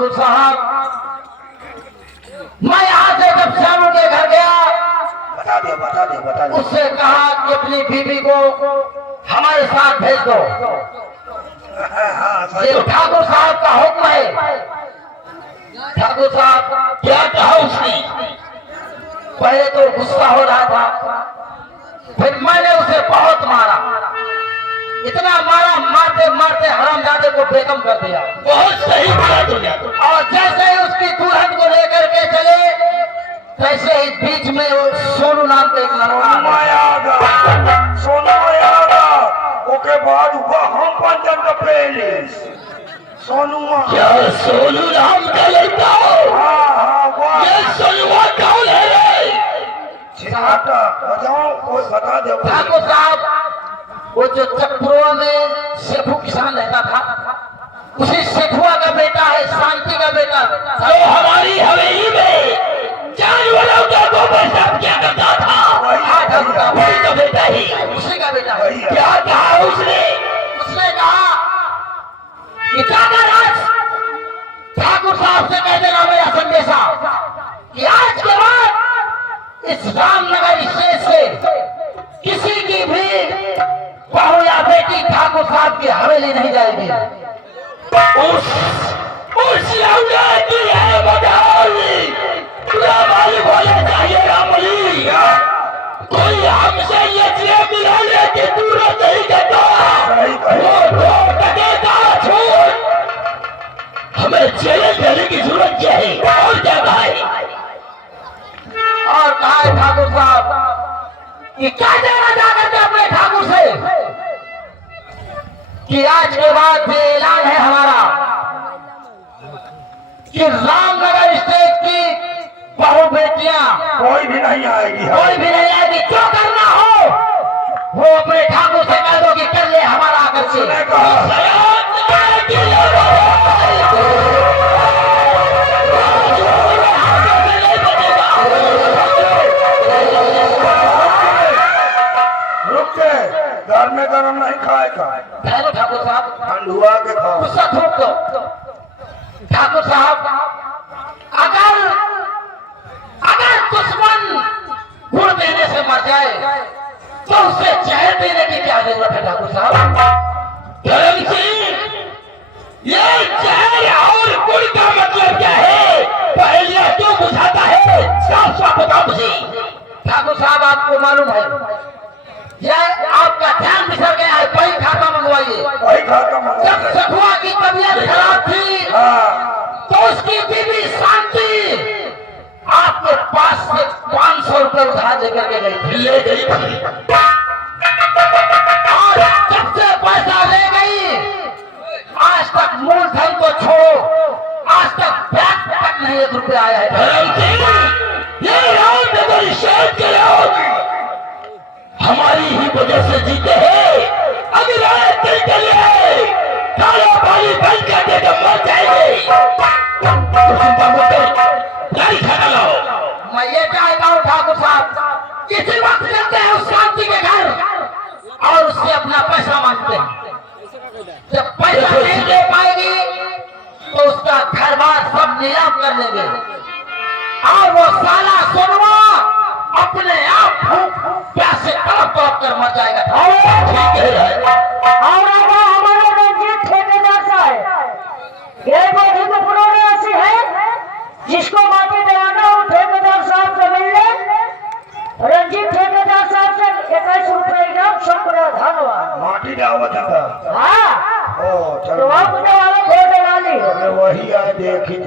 ठाकुर साहब, मैं यहाँ से जब श्यामू के घर गया, बता दे। उससे कहा कि अपनी बीवी को हमारे साथ भेज दो। ये ठाकुर साहब का हुक्म है। ठाकुर साहब क्या कहा उसने? पहले तो गुस्सा हो रहा था, फिर मैंने उसे बहुत मारा, इतना मारा, मारते मारते हरामजादे को बेदम कर दिया। बहुत सही बोला तुमने। और जैसे ही उसकी दुल्हन को लेकर के चले, तैसे ही बीच में वो सोनू नाम का एक लड़का सोनू ओके बाद हुआ हम पंचन का पहले सोनू क्या सोनू नाम का लड़का? ये सोनुआ कौन है रे? बताओ, कोई बता दो। ठाकुर साहब, वो जो चक्रुआ में शेखू किसान रहता था, उसी शेखुआ का बेटा है, शांति का बेटा। तो हमारी हवेली में जानवरों का गोबर साफ किया करता था, वही तो बेटा ही, उसी का बेटा है। क्या कहा उसने? उसने कहा कि काकाराज, ठाकुर साहब से कह देना मेरा संदेशा कि आज के बाद इस रामनगर स्टेट से किसी की भी बहू या बेटी ठाकुर साहब की हवेली नहीं जाएगी। उस लौंडे की है बधाई, पूरा मालिक होना चाहिए रामली। कोई हमसे ये जेब मिलाने की जरूरत नहीं करता। वो दो टकेता छूट हमें चैलेंज देने की जरूरत क्या है? और क्या कहा है? और कहा है ठाकुर साहब कि क्या देना चाहते थे अपने ठाकुर से कि आज के बाद ये ऐलान है हमारा कि रामनगर स्टेट की बहु बेटियां कोई भी नहीं आएगी। कोई भी नहीं आएगी। जो करना हो वो अपने ठाकुर से कह दो कि कर ले हमारा आकर के। घर में गरम नहीं खाएगा। ठाकुर साहब ठंडुआ के खाओ। गुस्सा थोप दो। ठाकुर साहब, अगर दुश्मन गुड़ देने से मर जाए तो उसे जहर देने की क्या जरूरत है? ठाकुर साहब, धर्म सिंह, ये जहर और गुड़ का मतलब क्या है? पहले क्यों बुझाता है? साफ साफ बताओ मुझे। ठाकुर साहब, आपको मालूम है यह आपका ध्यान बिसर गया है। वही खाता मंगवाइए। जब सखुआ की तबीयत खराब थी तो उसकी बीवी शांति आपके पास से 500 रुपए उधार लेकर के गई थी। ले गई थी। और जब से पैसा ले गई, आज तक मूलधन को छोड़ो, आज तक बैंक तक नहीं 1 रुपया आया है। धर्म सिंह, ये रामनगर शहर के लोग हमारी ही वजह से जीते हैं। अगर आए दिल के लिए काला पानी बंद कर दे तो मर जाएंगे। गाड़ी खाना लाओ। मैं ये चाहता हूँ ठाकुर साहब, किसी वक्त चलते हैं उस शांति के घर और उससे अपना पैसा मांगते हैं। जब पैसा नहीं दे पाएगी तो उसका घर बार सब नीलाम कर लेंगे और वो साला सोनुआ अपने आप भूख प्यास से तड़प तड़प कर मर जाएगा। ठीक है। हमारे रंजीत ठेकेदार साहब, ये बोधी तो पुराने ऐसी है जिसको माटी देवाना हो ठेकेदार साहब से मिलने। रंजीत ठेकेदार साहब से 21 रुपए इनाम, शुक्र धन्यवाद। माटी दावत था। हाँ, ओ तो चलो। आपने वाले खोटे डाली। अरे वही आए देखी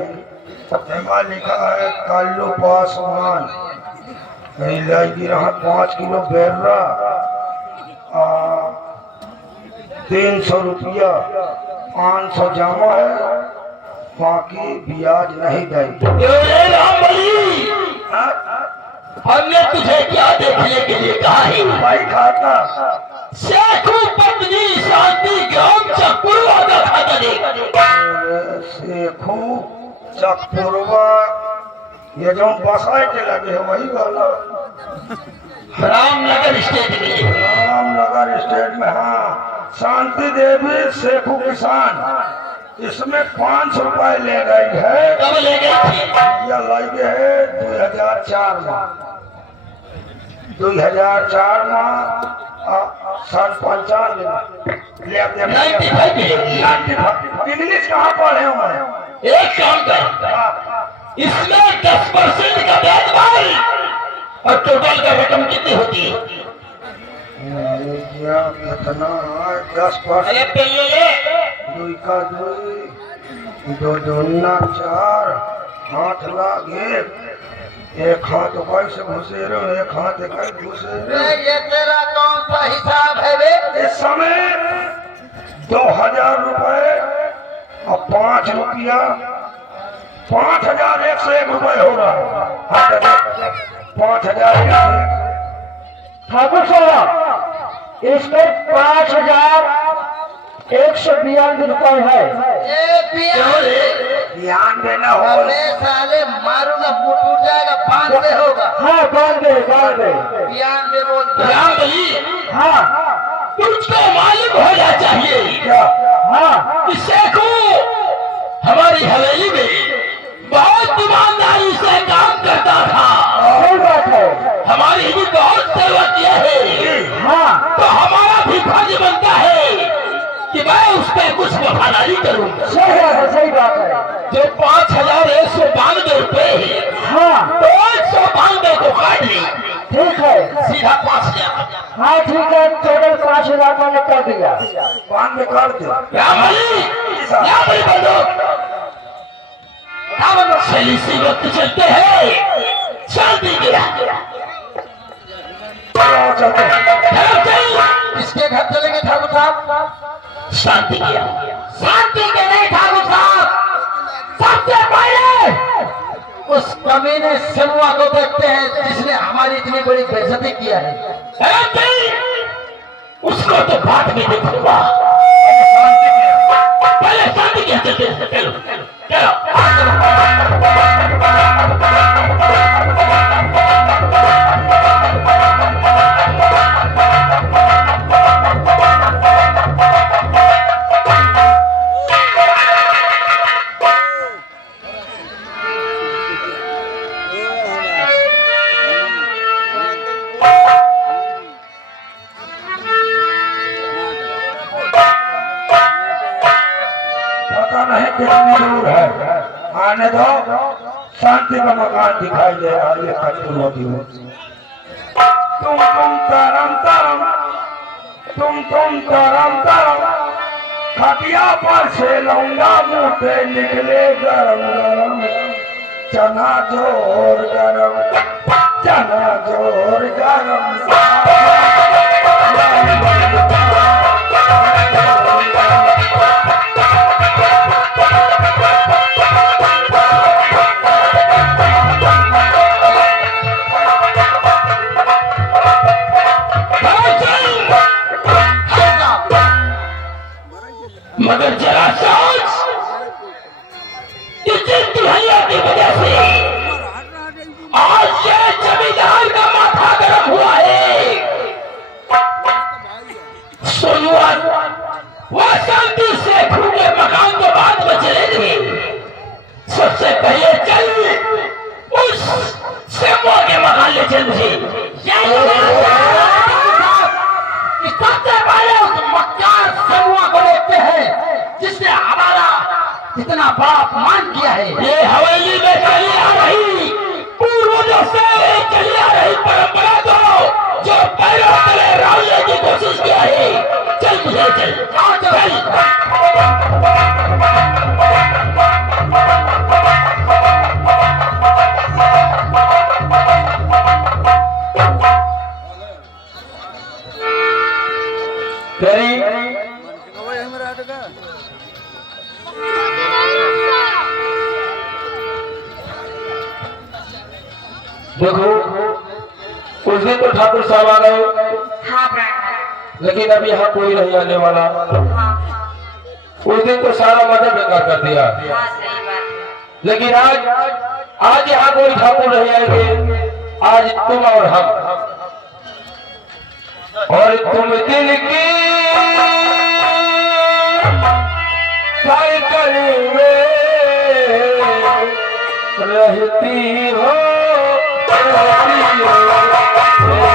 जमा लिखा है कल्लू पासवान। कहीं लगी रहा 5 किलो बेर्रा, 300 रुपया 500 जमा है, बाकी ब्याज नहीं देगी। हमने तुझे क्या देखने के लिए कहा है? भाई खाता शेखू पत्नी शांति ग्राम चकुरवा का खाता देगा। शेखू चकपुरवा, ये जो बसाए के लगे है वही वाला रामनगर स्टेट में। रामनगर स्टेट में। हाँ, शांति देवी शेखू किसान इसमें 5 रुपए ले गई है। कब ले गई थी? यह लगे है 2004 में। 2004 में सन 95 में ले आते 95 मिलेगी। इंग्लिश कहाँ पढ़े हुए? एक काम कर, इसमें 10% का ब्याज भाई, और टोटल का रकम कितनी होती है? कितना 10%? अरे पहले ले। 2 का 2, 2 दूना 4, हाथ लागे, एक हाथ कैसे घुसेरो, एक हाथ कैसे घुसेरो। ये तेरा कौन सा हिसाब है बे? इस समय 2000 रुपए और 5 रुपया, 5101 रुपए हो रहा है। 5001। ठाकुर साहब इसमें 5192 रुपए है। ये बियान ध्यान देना हो। अबे साले मारूंगा, मुंह टूट जाएगा। 92 होगा। हाँ 92 बियान में बोलता है। राम बली, हाँ तुझको मालूम होना चाहिए क्या? हाँ कि शेखू हमारी हवेली में बहुत ईमानदारी से काम करता था। सही बात है। हमारी भी बहुत सेवा किया है, हाँ तो हमारा भी फर्ज बनता है कि मैं उस पर कुछ वफादारी करूंगा। सही बात है। जो 5192 रुपए है, हाँ तो 192 को काट ली, ठीक है। सीधा 5000। हाँ ठीक है, टोटल 5000 मैंने कर दिया। 5 में कर दो। रामली बंदो, चली सी वक्त चलते हैं, चल दी गया। चलते किसके घर चलेंगे ठाकुर साहब? शांति किया। शांति के नहीं ठाकुर साहब, सबसे पहले उस कमीने सिमुआ को देखते हैं जिसने हमारी इतनी बड़ी बेइज्जती किया है। उसको तो बाद में देखूंगा, पहले शांति किया। चलते चलो पता नहीं कितनी दूर है, आने दो। शांति का मकान दिखाई दे रहा है। ये खटू होती हो। तुम तरम तरम, तुम तरम तरम, खटिया पर से लौंगा मुंह पे निकले गरम गरम, चना जोर गरम, चना जोर गरम। मगर जरा सोच, कि जिस दुल्हनिया की वजह से आज ये जमींदार का माथा गर्म हुआ है, सोनुवार वह शांति से खूबे मकान को बाद में चलेंगे। सबसे पहले चल उस सेमो के मकान ले चल मुझे। सबसे पहले उस मक्कार सिमुआ को देखते हैं जिसने हमारा इतना बड़ा अपमान किया है। ये हवेली में चली आ रही पूर्वजों से चली आ रही परंपरा को जो पैरों तले डालने की कोशिश किया है। चल मुझे चल। देखो उस दिन तो ठाकुर साहब आ गए, लेकिन अब यहाँ कोई नहीं आने वाला। उस दिन तो सारा मदद बेकार कर दिया, लेकिन आज यहाँ कोई ठाकुर नहीं आएंगे। आज तुम और हम, और तुम दिल की कर रहती हो, रहती हो।